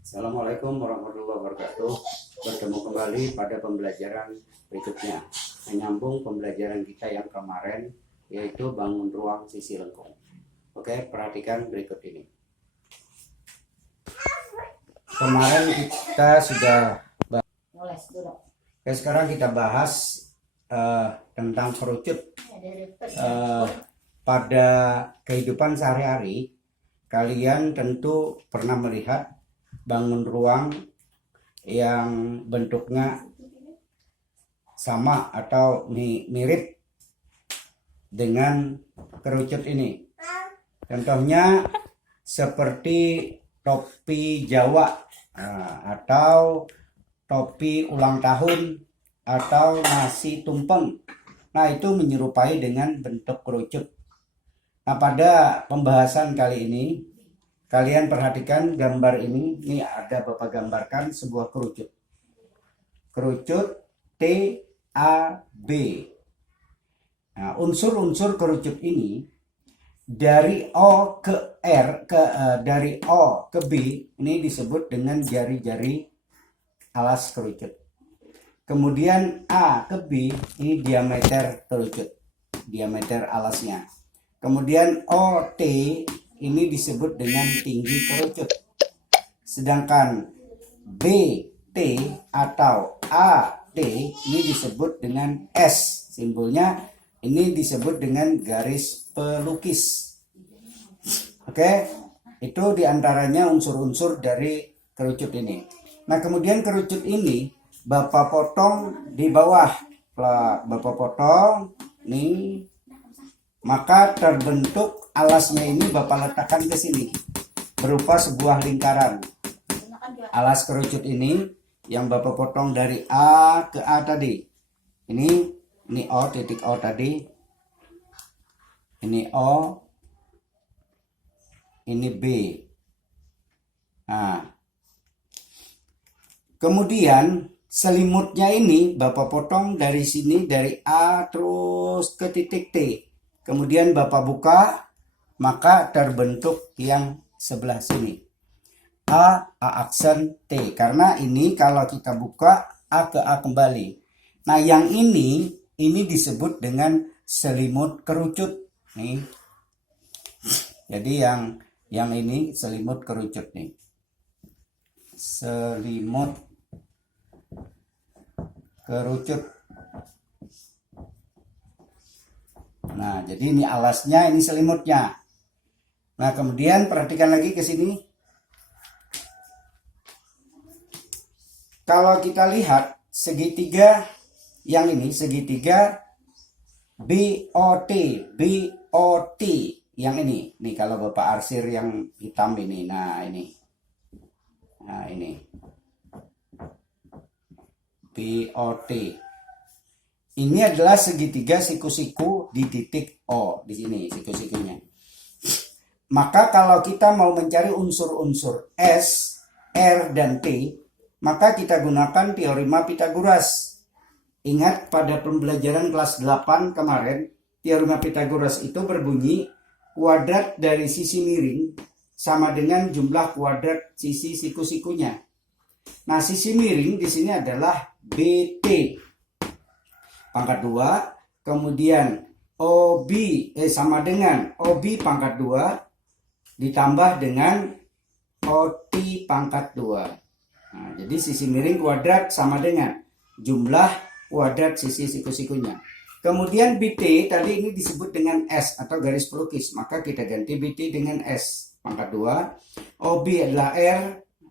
Assalamualaikum warahmatullahi wabarakatuh. Bertemu kembali pada pembelajaran berikutnya, menyambung pembelajaran kita yang kemarin, yaitu bangun ruang sisi lengkung. Oke, perhatikan berikut ini. Kemarin kita sudah sekarang kita bahas tentang kerucut. Pada kehidupan sehari-hari, kalian tentu pernah melihat bangun ruang yang bentuknya sama atau mirip dengan kerucut ini. Contohnya seperti topi Jawa atau topi ulang tahun atau nasi tumpeng. Nah, itu menyerupai dengan bentuk kerucut. Nah, pada pembahasan kali ini kalian perhatikan gambar ini. Ini ada Bapak gambarkan sebuah kerucut. Kerucut TAB. Nah, unsur-unsur kerucut ini dari O ke R dari O ke B ini disebut dengan jari-jari alas kerucut. Kemudian A ke B ini diameter kerucut, diameter alasnya. Kemudian OT ini disebut dengan tinggi kerucut. Sedangkan BT atau AT ini disebut dengan S. Simbolnya ini disebut dengan garis pelukis. Oke, itu diantaranya unsur-unsur dari kerucut ini. Nah, kemudian kerucut ini Bapak potong di bawah. Bapak potong nih, maka terbentuk alasnya ini Bapak letakkan ke sini berupa sebuah lingkaran. Alas kerucut ini yang Bapak potong dari A ke A tadi. Ini O, titik O tadi. Ini O. Ini B. Nah, kemudian selimutnya ini Bapak potong dari sini, dari A terus ke titik T. Kemudian Bapak buka, maka terbentuk yang sebelah sini. A aksen T. Karena ini kalau kita buka A ke A kembali. Nah, yang ini disebut dengan selimut kerucut. Nih. Jadi yang ini selimut kerucut nih. Selimut kerucut. Nah, jadi ini alasnya, ini selimutnya. Nah, kemudian perhatikan lagi ke sini. Kalau kita lihat segitiga yang ini, segitiga BOT yang ini. Nih kalau Bapak arsir yang hitam ini. Nah, ini. Nah, ini. BOT. Ini adalah segitiga siku-siku di titik O. Di sini siku-sikunya. Maka kalau kita mau mencari unsur-unsur S, R, dan T, maka kita gunakan teorema Pythagoras. Ingat pada pembelajaran kelas 8 kemarin, teorema Pythagoras itu berbunyi kuadrat dari sisi miring sama dengan jumlah kuadrat sisi siku-sikunya. Nah, sisi miring di sini adalah BT pangkat 2, kemudian OB sama dengan OB pangkat 2 ditambah dengan OT pangkat 2. Nah, jadi sisi miring kuadrat sama dengan jumlah kuadrat sisi siku-sikunya. Kemudian BT tadi ini disebut dengan S atau garis pelukis, maka kita ganti BT dengan S pangkat 2. OB adalah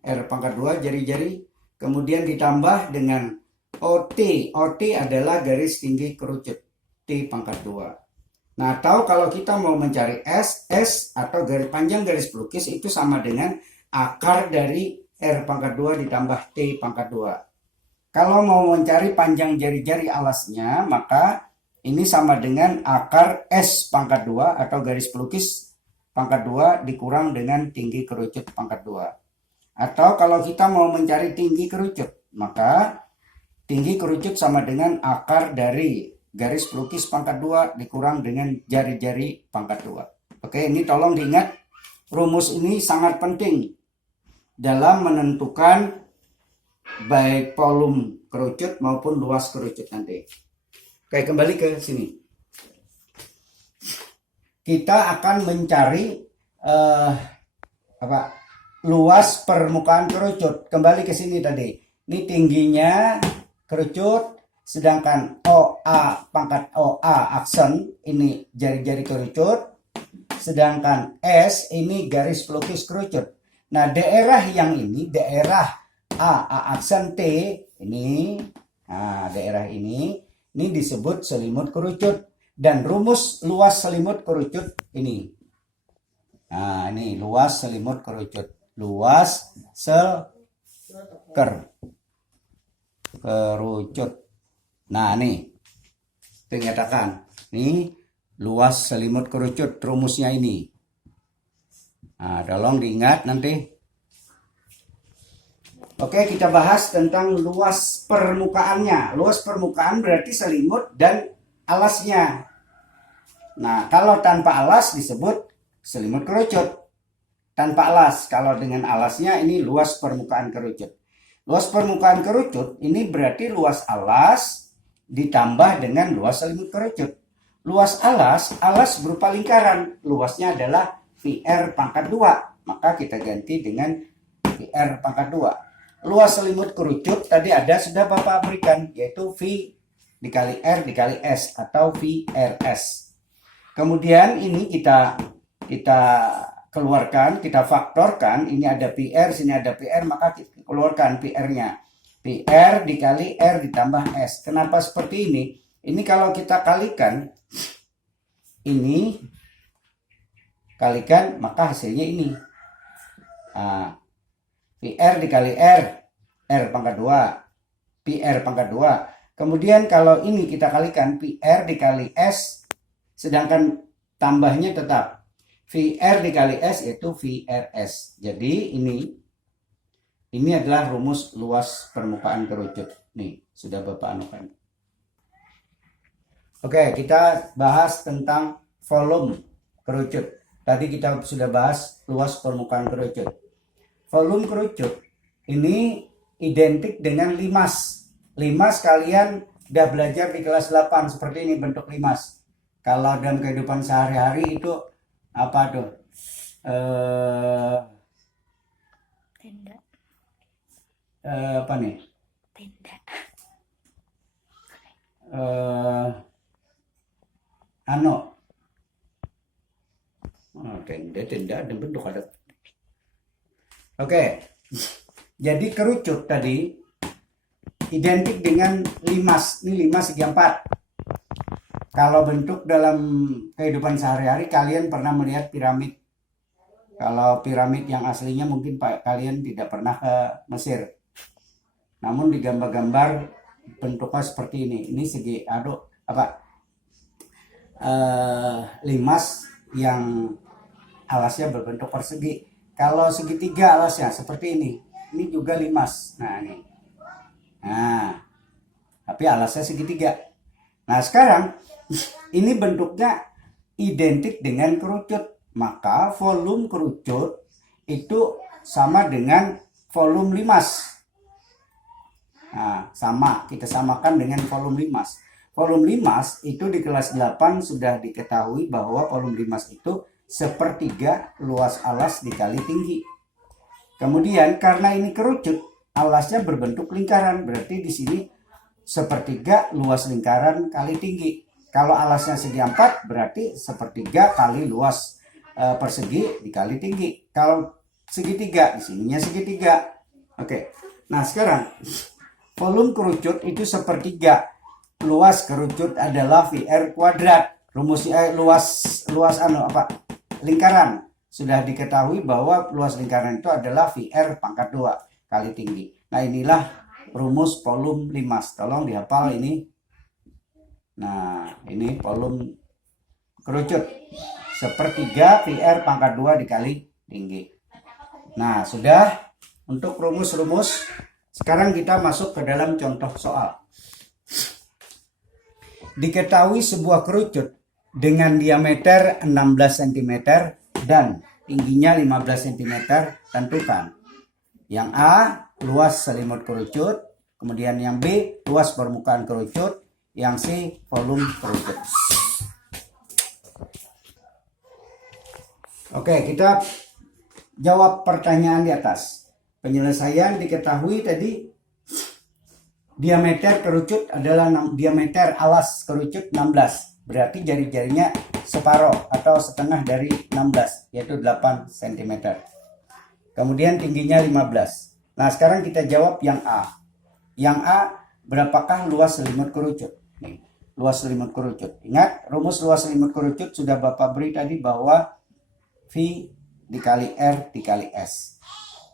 R pangkat 2 jari-jari. Kemudian ditambah dengan OT adalah garis tinggi kerucut, T pangkat 2. Nah, atau kalau kita mau mencari S atau garis panjang garis pelukis itu sama dengan akar dari R pangkat 2 ditambah T pangkat 2. Kalau mau mencari panjang jari-jari alasnya, maka ini sama dengan akar S pangkat 2 atau garis pelukis pangkat 2 dikurang dengan tinggi kerucut pangkat 2. Atau kalau kita mau mencari tinggi kerucut, maka tinggi kerucut sama dengan akar dari garis pelukis pangkat 2 dikurang dengan jari-jari pangkat 2. Oke, ini tolong diingat rumus ini sangat penting dalam menentukan baik volume kerucut maupun luas kerucut nanti. Oke, kembali ke sini. Kita akan mencari luas permukaan kerucut. Kembali ke sini tadi. Ini tingginya kerucut, sedangkan OA pangkat OA aksen ini jari-jari kerucut, sedangkan S ini garis pelukis kerucut. Nah, daerah yang ini, daerah A aksen T ini, nah daerah ini disebut selimut kerucut, dan rumus luas selimut kerucut ini. Nah, ini luas selimut kerucut, luas kerucut. Nah, nih dinyatakan ini luas selimut kerucut, rumusnya ini. Nah, tolong diingat nanti. Oke, kita bahas tentang luas permukaannya. Luas permukaan berarti selimut dan alasnya. Nah, kalau tanpa alas disebut selimut kerucut. Tanpa alas, kalau dengan alasnya ini luas permukaan kerucut. Luas permukaan kerucut ini berarti luas alas ditambah dengan luas selimut kerucut. Luas alas berupa lingkaran. Luasnya adalah VR pangkat 2. Maka kita ganti dengan VR pangkat 2. Luas selimut kerucut tadi ada sudah Bapak berikan, yaitu V dikali R dikali S atau VRS. Kemudian ini kita keluarkan, kita faktorkan, ini ada PR, sini ada PR, maka kita keluarkan PR-nya. PR dikali R ditambah S. Kenapa seperti ini? Ini kalau kita kalikan, ini kalikan, maka hasilnya ini. Nah, PR dikali R pangkat 2, PR pangkat 2. Kemudian kalau ini kita kalikan PR dikali S, sedangkan tambahnya tetap VR dikali S yaitu VRS. Jadi ini adalah rumus luas permukaan kerucut. Nih, sudah Bapak anukan. Oke, kita bahas tentang volume kerucut. Tadi kita sudah bahas luas permukaan kerucut. Volume kerucut ini identik dengan limas. Limas kalian udah belajar di kelas 8 seperti ini bentuk limas. Kalau dalam kehidupan sehari-hari itu apa tuh? Tenda. Apa nih? Tenda. Tenda dan bentuk ada. Oke, jadi kerucut tadi identik dengan limas. Ini limas segi 4. Kalau bentuk dalam kehidupan sehari-hari kalian pernah melihat piramid. Kalau piramid yang aslinya mungkin kalian tidak pernah ke Mesir. Namun di gambar-gambar bentuknya seperti ini. Ini segi limas yang alasnya berbentuk persegi. Kalau segitiga alasnya seperti ini. Ini juga limas. Nah, ini. Nah, tapi alasnya segitiga. Nah, sekarang ini bentuknya identik dengan kerucut. Maka volume kerucut itu sama dengan volume limas. Nah, sama. Kita samakan dengan volume limas. Volume limas itu di kelas 8 sudah diketahui bahwa volume limas itu sepertiga luas alas dikali tinggi. Kemudian karena ini kerucut, alasnya berbentuk lingkaran, berarti di sini sepertiga luas lingkaran kali tinggi. Kalau alasnya segi 4 berarti sepertiga kali luas persegi dikali tinggi. Kalau segitiga, di sininya segitiga. Oke. Nah, sekarang volume kerucut itu sepertiga. Luas kerucut adalah VR kuadrat. Rumusnya luas lingkaran. Sudah diketahui bahwa luas lingkaran itu adalah VR pangkat 2 kali tinggi. Nah, inilah rumus volume limas. Tolong dihafal ini. Nah, ini volume kerucut. Sepertiga VR pangkat 2 dikali tinggi. Nah, sudah untuk rumus-rumus. Sekarang kita masuk ke dalam contoh soal. Diketahui sebuah kerucut dengan diameter 16 cm dan tingginya 15 cm, tentukan. Yang A, luas selimut kerucut. Kemudian yang B, luas permukaan kerucut. Yang C, volume kerucut. Oke, kita jawab pertanyaan di atas. Penyelesaian diketahui tadi diameter kerucut adalah diameter alas kerucut 16. Berarti jari-jarinya separuh atau setengah dari 16, yaitu 8 cm. Kemudian tingginya 15. Nah, sekarang kita jawab yang A. Yang A, berapakah luas selimut kerucut? Nih, luas selimut kerucut. Ingat, rumus luas selimut kerucut sudah Bapak beri tadi bahwa V dikali R dikali S.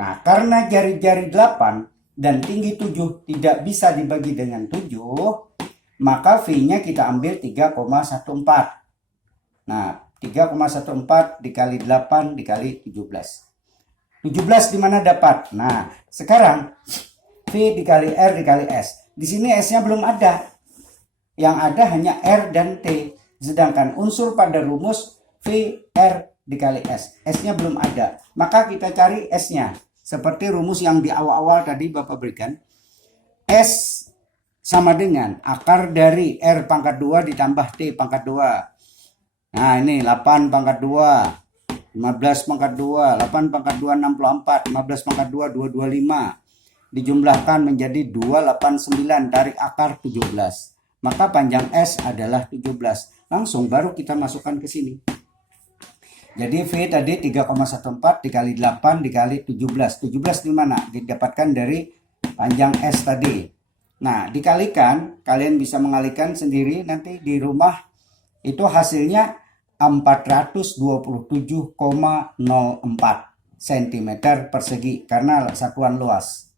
Nah, karena jari-jari 8 dan tinggi 7 tidak bisa dibagi dengan 7, maka V-nya kita ambil 3,14. Nah, 3,14 dikali 8 dikali 17. 17 di mana dapat? Nah, sekarang V dikali R dikali S. Di sini S-nya belum ada. Yang ada hanya R dan T. Sedangkan unsur pada rumus V, R dikali S. S-nya belum ada. Maka kita cari S-nya. Seperti rumus yang di awal-awal tadi Bapak berikan. S sama dengan akar dari R pangkat 2 ditambah T pangkat 2. Nah, ini 8 pangkat 2. 15 pangkat 2. 8 pangkat 2, 64. 15 pangkat 2, 225. Dijumlahkan menjadi 289. Tarik akar 17. Maka panjang S adalah 17. Langsung baru kita masukkan ke sini. Jadi V tadi 3,14 dikali 8 dikali 17. 17 di mana? Didapatkan dari panjang S tadi. Nah, dikalikan, kalian bisa mengalikan sendiri nanti di rumah. Itu hasilnya 427,04 cm persegi karena satuan luas.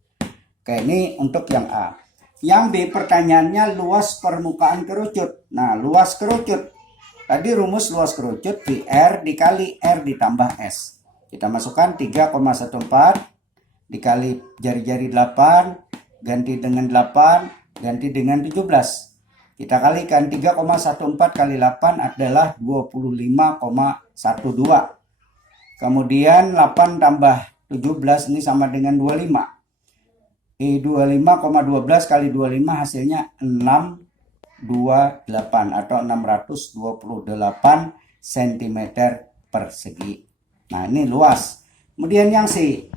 Oke, ini untuk yang A. Yang B, pertanyaannya luas permukaan kerucut. Nah, luas kerucut. Tadi rumus luas kerucut VR dikali R ditambah S. Kita masukkan 3,14 dikali jari-jari 8, ganti dengan 8, ganti dengan 17. Kita kalikan 3,14 kali 8 adalah 25,12. Kemudian 8 tambah 17 ini sama dengan 25. 25,12 kali 25 hasilnya 628 atau 628 cm persegi. Nah, ini luas. Kemudian yang C,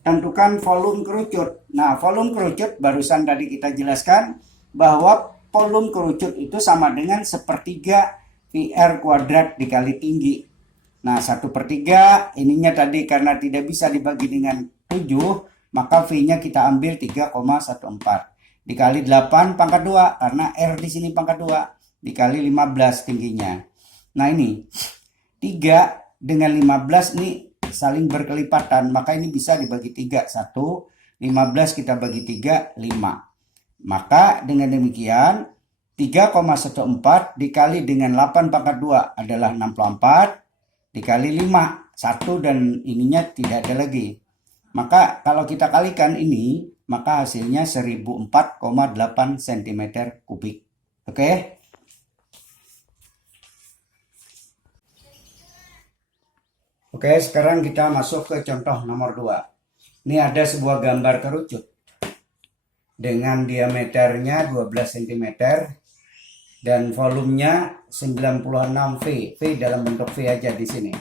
tentukan volume kerucut. Nah, volume kerucut barusan tadi kita jelaskan bahwa volume kerucut itu sama dengan sepertiga VR kuadrat dikali tinggi. Nah, 1/3 ininya tadi karena tidak bisa dibagi dengan 7, maka V-nya kita ambil 3,14. Dikali 8 pangkat 2 karena R di sini pangkat 2 dikali 15 tingginya. Nah, ini 3 dengan 15 ini saling berkelipatan, maka ini bisa dibagi 3. 1, 15 kita bagi 3, 5. Maka dengan demikian 3,14 dikali dengan 8 pangkat 2 adalah 64 dikali 5. 1 dan ininya tidak ada lagi. Maka kalau kita kalikan ini, maka hasilnya 1004,8 cm kubik. Oke? Oke, sekarang kita masuk ke contoh nomor 2. Ini ada sebuah gambar kerucut dengan diameternya 12 cm dan volumenya 96 V. V dalam bentuk V aja di sini.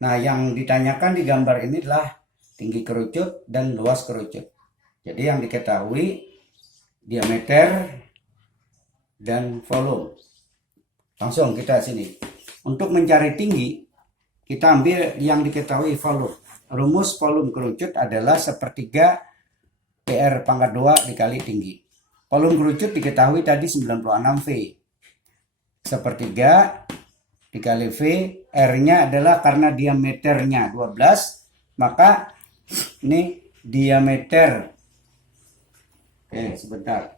Nah, yang ditanyakan di gambar ini adalah tinggi kerucut dan luas kerucut. Jadi yang diketahui diameter dan volume. Langsung kita sini. Untuk mencari tinggi, kita ambil yang diketahui volume. Rumus volume kerucut adalah sepertiga PR pangkat 2 dikali tinggi. Volume kerucut diketahui tadi 96 V. Sepertiga dikali V, R-nya adalah karena diameternya 12, maka ini diameter. Oke, sebentar.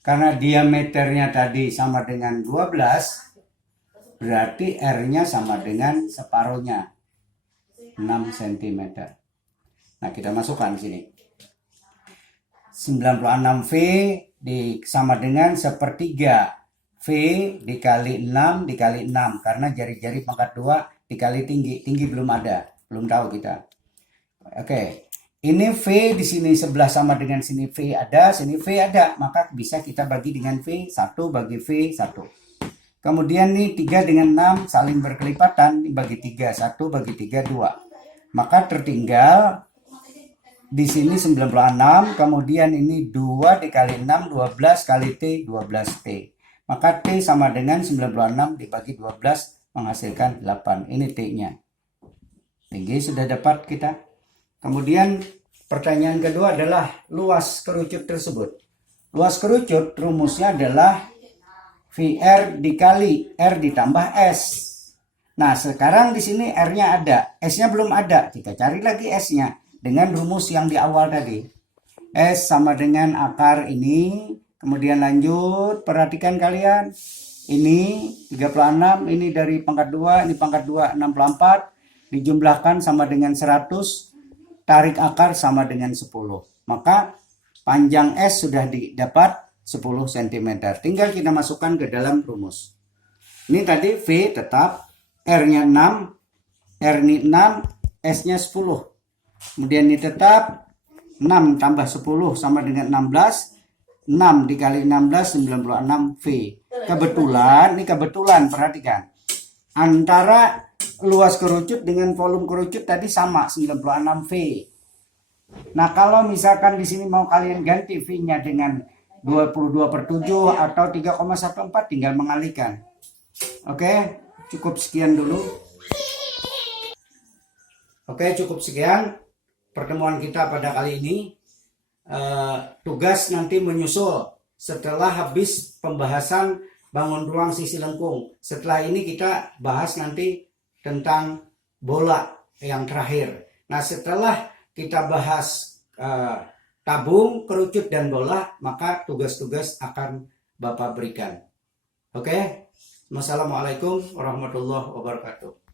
Karena diameternya tadi sama dengan 12, berarti R-nya sama dengan separuhnya, 6 cm. Nah, kita masukkan sini. 96 V sama dengan sepertiga V dikali 6 dikali 6 karena jari-jari pangkat 2 dikali tinggi. Tinggi belum ada, belum tahu kita. Oke. Ini V di sini sebelah sama dengan sini V ada, sini V ada, maka bisa kita bagi dengan V 1 bagi V 1. Kemudian nih 3 dengan 6 saling berkelipatan dibagi 3, 1 bagi 3 2. Maka tertinggal di sini 96, kemudian ini 2 dikali 6 12 kali T 12T. Maka T sama dengan 96 dibagi 12 menghasilkan 8. Ini T-nya. Tinggi sudah dapat kita. Kemudian pertanyaan kedua adalah luas kerucut tersebut. Luas kerucut rumusnya adalah VR dikali R ditambah S. Nah, sekarang di sini R-nya ada, S-nya belum ada. Kita cari lagi S-nya dengan rumus yang di awal tadi. S sama dengan akar ini. Kemudian lanjut, perhatikan kalian. Ini 36, ini dari pangkat 2, ini pangkat 2 64. Dijumlahkan sama dengan 100. Tarik akar sama dengan 10. Maka panjang S sudah didapat 10 cm. Tinggal kita masukkan ke dalam rumus. Ini tadi V tetap, R-nya 6, R ini 6, S-nya 10. Kemudian ini tetap 6 tambah 10 sama dengan 16. 6 dikali 16, 96 V. Kebetulan, perhatikan. Antara luas kerucut dengan volume kerucut tadi sama 96 V. Nah, kalau misalkan di sini mau kalian ganti V-nya dengan 22/7 atau 3,14 tinggal mengalihkan. Oke, cukup sekian dulu. Oke, cukup sekian pertemuan kita pada kali ini. Tugas nanti menyusul setelah habis pembahasan bangun ruang sisi lengkung. Setelah ini kita bahas nanti tentang bola yang terakhir. Nah, setelah kita bahas tabung, kerucut, dan bola, maka tugas-tugas akan Bapak berikan. Oke? Wassalamualaikum warahmatullahi wabarakatuh.